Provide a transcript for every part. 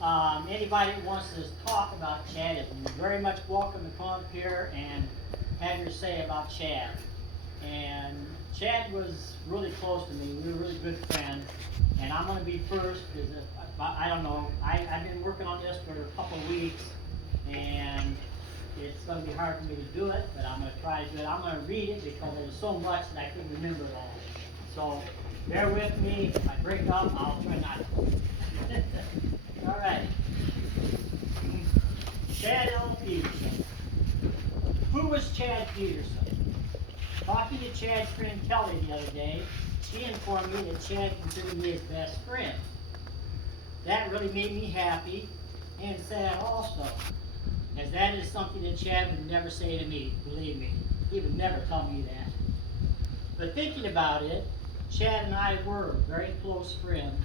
Anybody that wants to talk about Chad is very much welcome to come up here and have your say about Chad. And Chad was really close to me. We were really good friends. And I'm going to be first because I don't know. I've been working on this for a couple of weeks, and it's going to be hard for me to do it, but I'm going to try to do it. I'm going to read it because there's so much that I couldn't remember it all. So bear with me. If I break up, I'll try not to. All right. Chad L. Peterson. Who was Chad Peterson? Talking to Chad's friend Kelly the other day, she informed me that Chad considered me his best friend. That really made me happy and sad also, as that is something that Chad would never say to me, believe me. He would never tell me that. But thinking about it, Chad and I were very close friends.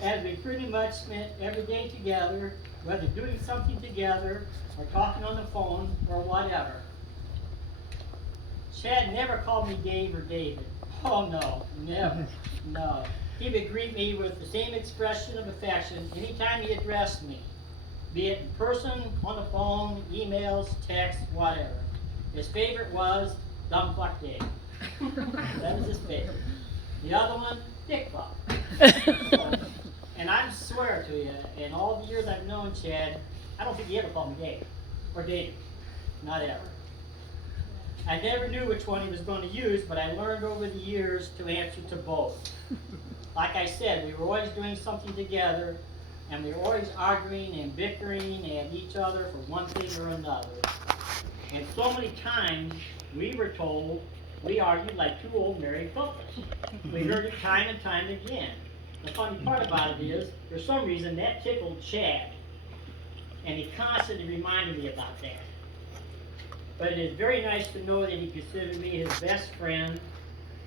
As we pretty much spent every day together, whether doing something together or talking on the phone or whatever. Chad never called me Dave or David. Oh no, never, no. He would greet me with the same expression of affection anytime he addressed me, be it in person, on the phone, emails, texts, whatever. His favorite was Dumb Fuck Dave. That was his favorite. The other one, Dick Fuck. And I swear to you, in all the years I've known Chad, I don't think he ever called me Dave or David. Not ever. I never knew which one he was going to use, but I learned over the years to answer to both. Like I said, we were always doing something together, and we were always arguing and bickering at each other for one thing or another. And so many times we were told we argued like two old married couples. We heard it time and time again. The funny part about it is, for some reason, that tickled Chad, and he constantly reminded me about that. But it is very nice to know that he considered me his best friend,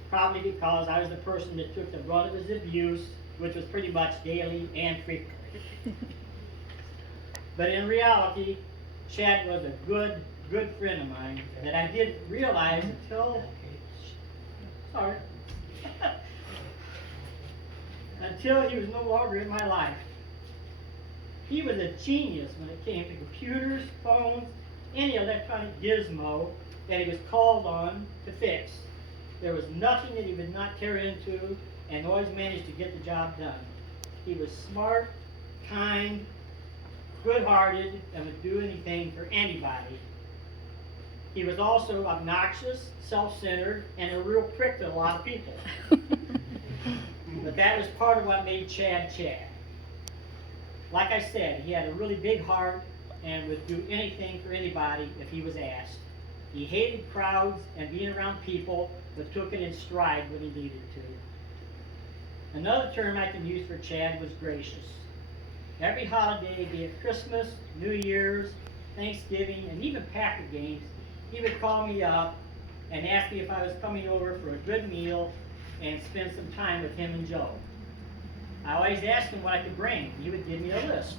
probably because I was the person that took the brunt of his abuse, which was pretty much daily and frequently. But in reality, Chad was a good friend of mine that I didn't realize until he was no longer in my life. He was a genius when it came to computers, phones, any electronic gizmo that he was called on to fix. There was nothing that he would not tear into and always managed to get the job done. He was smart, kind, good-hearted, and would do anything for anybody. He was also obnoxious, self-centered, and a real prick to a lot of people. But that was part of what made Chad Chad. Like I said, he had a really big heart and would do anything for anybody if he was asked. He hated crowds and being around people, but took it in stride when he needed to. Another term I can use for Chad was gracious. Every holiday, be it Christmas, New Year's, Thanksgiving, and even Packer games, he would call me up and ask me if I was coming over for a good meal and spend some time with him and Joe. I always asked him what I could bring. He would give me a list.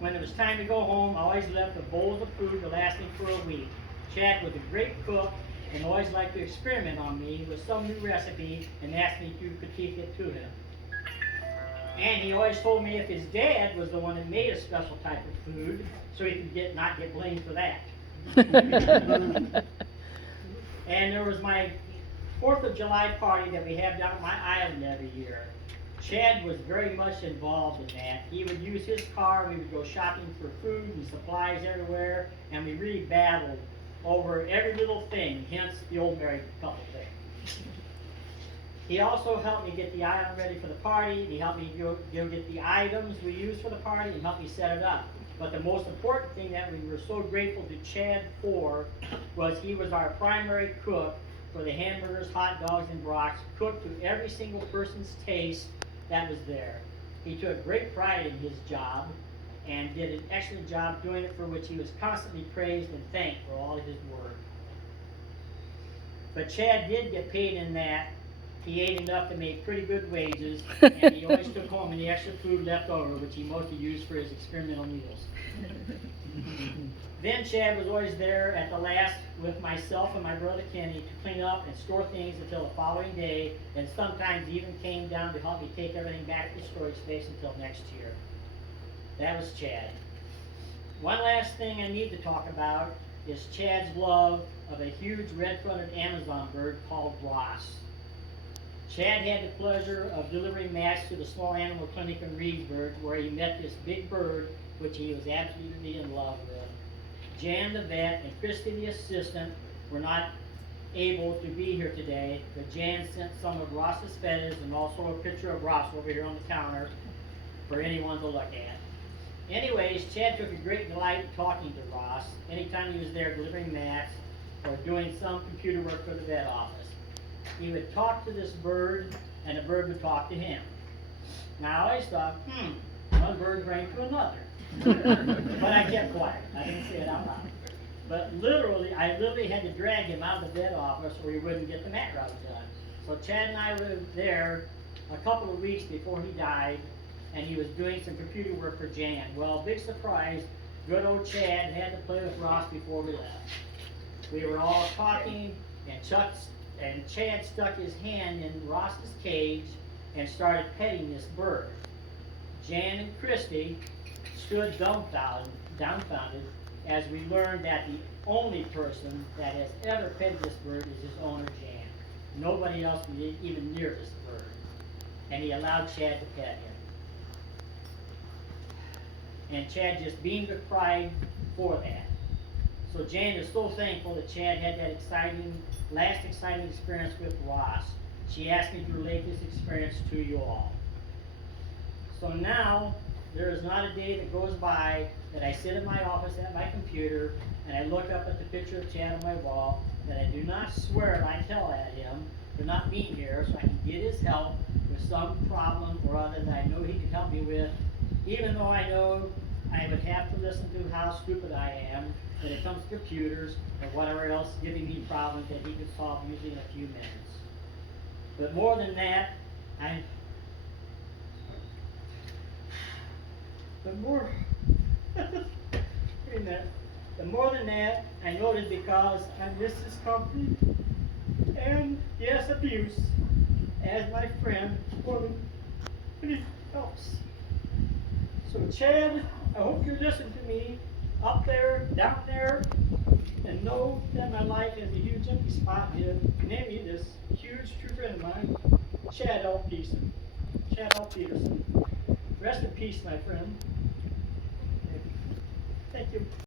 When it was time to go home, I always left a bowl of food to last me for a week. Chad was a great cook and always liked to experiment on me with some new recipe and asked me to critique it to him. And he always told me if his dad was the one that made a special type of food, so he could not get blamed for that. And there was my 4th of July party that we have down at my island every year. Chad was very much involved in that. He would use his car, we would go shopping for food and supplies everywhere, and we really battled over every little thing, hence the old married couple thing. He also helped me get the island ready for the party. He helped me go get the items we used for the party and helped me set it up. But the most important thing that we were so grateful to Chad for was he was our primary cook for the hamburgers, hot dogs, and brats, cooked to every single person's taste that was there. He took great pride in his job and did an excellent job doing it, for which he was constantly praised and thanked for all of his work. But Chad did get paid in that he ate enough to make pretty good wages, and he always took home any extra food left over, which he mostly used for his experimental meals. Then Chad was always there at the last with myself and my brother Kenny to clean up and store things until the following day, and sometimes even came down to help me take everything back to the storage space until next year. That was Chad. One last thing I need to talk about is Chad's love of a huge red-fronted Amazon bird called Ross. Chad had the pleasure of delivering mats to the small animal clinic in Reedsburg, where he met this big bird, which he was absolutely in love with. Jan the vet and Christy the assistant were not able to be here today, but Jan sent some of Ross's feathers and also a picture of Ross over here on the counter for anyone to look at. Anyways, Chad took a great delight in talking to Ross anytime he was there delivering mats or doing some computer work for the vet office. He would talk to this bird, and the bird would talk to him. Now I always thought, one bird brain to another. But I kept quiet. I didn't say it out loud. But I literally had to drag him out of the vet office or he wouldn't get the mat route done. So Chad and I were there a couple of weeks before he died, and he was doing some computer work for Jan. Well, big surprise, good old Chad had to play with Ross before we left. We were all talking, and Chad stuck his hand in Ross's cage and started petting this bird. Jan and Christy stood dumbfounded as we learned that the only person that has ever petted this bird is his owner, Jan. Nobody else was even near this bird. And he allowed Chad to pet him. And Chad just beamed with pride for that. So Jan is so thankful that Chad had that last exciting experience with Ross. She asked me to relate this experience to you all. So now, there is not a day that goes by that I sit in my office at my computer and I look up at the picture of Chad on my wall that I do not swear and I tell at him for not being here so I can get his help with some problem or other that I know he can help me with, even though I know I would have to listen to how stupid I am when it comes to computers or whatever else giving me problems that he could solve usually in a few minutes. But more than that, The more than that, I noted because I miss his company and, yes, abuse as my friend, woman, and he helps. So Chad, I hope you listen to me up there, down there, and know that my life has a huge empty spot here. Namely, this huge true friend of mine, Chad Peterson. Rest in peace, my friend. Thank you.